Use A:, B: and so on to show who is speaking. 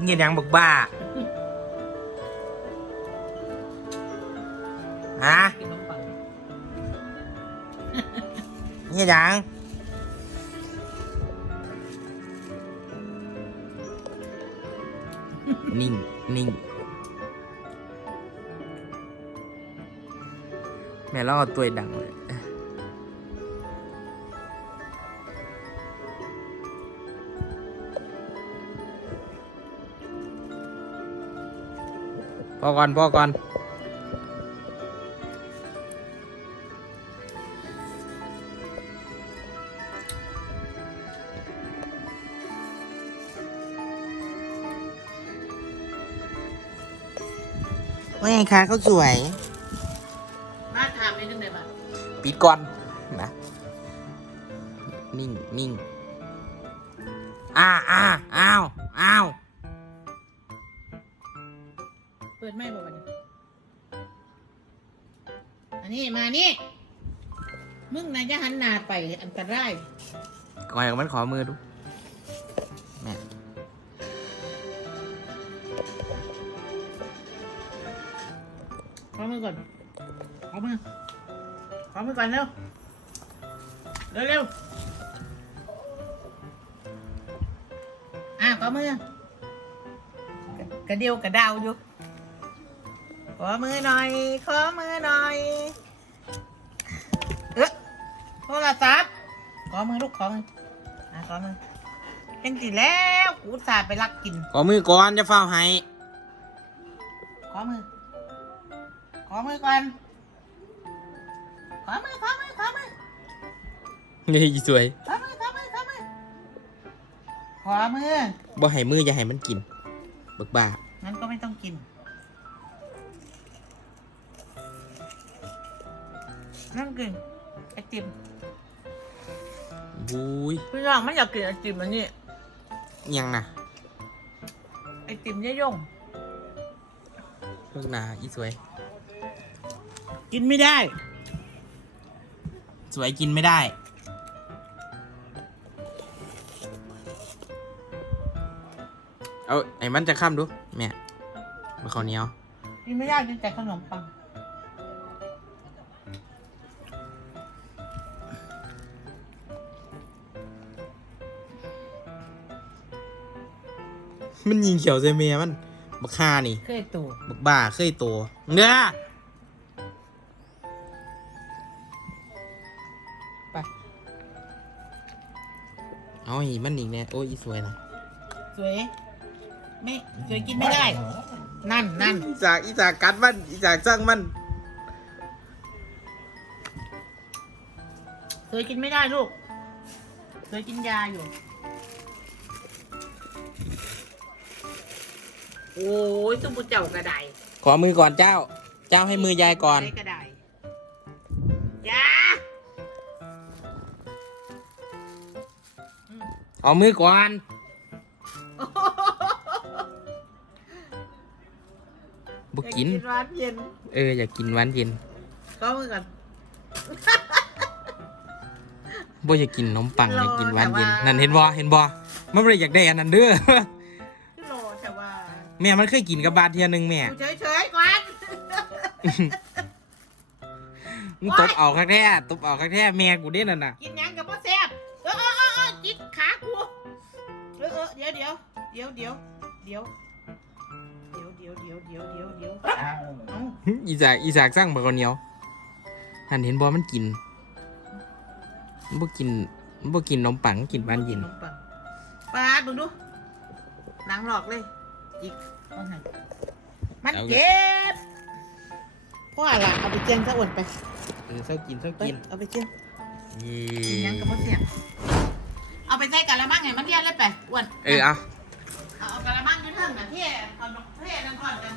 A: nhìn hàng
B: bậc bà hả? Nhìn hàng ninh ninh. Mẹ lo tuổi đẳng rồi. อตัวดังเลยพอก่อนพอก่อนว่าไงคะเขาสวย
A: มาถามนิดนึงได้ปะ
B: ปิดก่อนนะ นิ่งนิ่งอ่าอ่า
A: อันนี้มานี่ มึงนายจะหันหน้าไปอันตราย
B: ก่อนกับมันขอมือดูแม่
A: ขอมือก่อนขอมือขอมือก่อนเร็วเร็วเร็วอะขอมือกระเดียวกระดาวอยู่ ขอมือหน่อย ขอมือหน่อย เอ๊ะโทรศัพท์ขอมือลูกขอมืออะขอมือจังสิแล้วกูอุตสาห์ไปรักกิน
B: ขอมือก่อนจะเฝ้าให้
A: ขอมือ ขอมือก่อน ขอมือ ขอมือ ขอมือ
B: นี่สวย
A: ขอมือ ขอมือ ขอมือ ขอมือ
B: บ่ให้มืออย่าให้มันกินบักบ้า
A: งั้นก็ไม่ต้องกิน นั่งกินไอติม
B: บุย
A: พี่น้องไม่อยากกินไอติมอันนี้
B: ยังนะ
A: ไอติมเย่ยง
B: ลูกหนาอีสวย
A: กินไม่ได้
B: สวยกินไม่ได้ เอาไอ้มันจะข้ามดูแม่มาข้าวเหนียว
A: กินไม่ได้กินแต่ขนมปัง
B: มันยิงเขียวใส่เมียมัน บักฆ่านี่
A: เคยตัว
B: บักบ้าเคยโตเนื้อ
A: ไป
B: เอาอีมันอีกเนี่ยโอ้ยอีสวยนะ
A: สวย ไม่สวยกินไม่ได้ นั่นนั่น
B: อีจากอีจากกัดมันอีจากจ้างมัน
A: สวยกินไม่ได้ลูกสวยกินยาอยู่ โอ้ยสมุเจ้ากระได
B: ขอมือก่อนเจ้า เจ้าให้มือยายก่อน
A: ใช้กระไดยา
B: เอามือก่อน บุกิน
A: อยาร้านเย็น
B: เอออยากกินหวานเย็น
A: ก็มือกัน
B: บ่อยากกินขนมปัง
A: รอ
B: อยากกินหวานเย็น
A: แต่ว่า
B: นั่นเห็นบ่เห็นบ่มันบ่ได้อยากได้อันนั้นเด้อ
A: พี่โลแต่ว่า
B: แม่มันเคยกินกับบาทเทียหนึงแม่
A: อยู่เฉยๆก่อน
B: มึงตบเอาคักแท้ตบเอาคักแท้แม่กูเด้นั่นน่ะ
A: กินหยังกับพ่อแซ่บเออเออเออเออจิกขากูเออเออเดี๋ยวเดี๋ยวเดี๋ยวเดี๋ยวเดี๋ยวเดี๋ยวเดี๋ยวเดี๋ยวเดี๋ยวเดี๋ยวเดี๋ยวเอ้า
B: อีสากอีสากสร้างบักข้าวเหนียวหันเห็นบ่มันกินมันบ่กินมันบ่กินขนมปังมันกินหวานเย็น
A: ขมปังปาดดูดูหนังหลอกเลย จิกเอาให้มันเจ็บพ่ออะไรเอาไปเจียงซะอ้วนไป
B: เออเศร้ากินเศร้า
A: ไป
B: กิน
A: เอาไปเจียง
B: เย้
A: กินหยังกับพ่อเสียงเอาไปใส่กะละมังไงมันเรียนเลยไปอ้วน
B: เออเอา
A: เอาเอากะละมังยืดเทิงนะเท่เอาดอกเท่นั่นก่อนกัน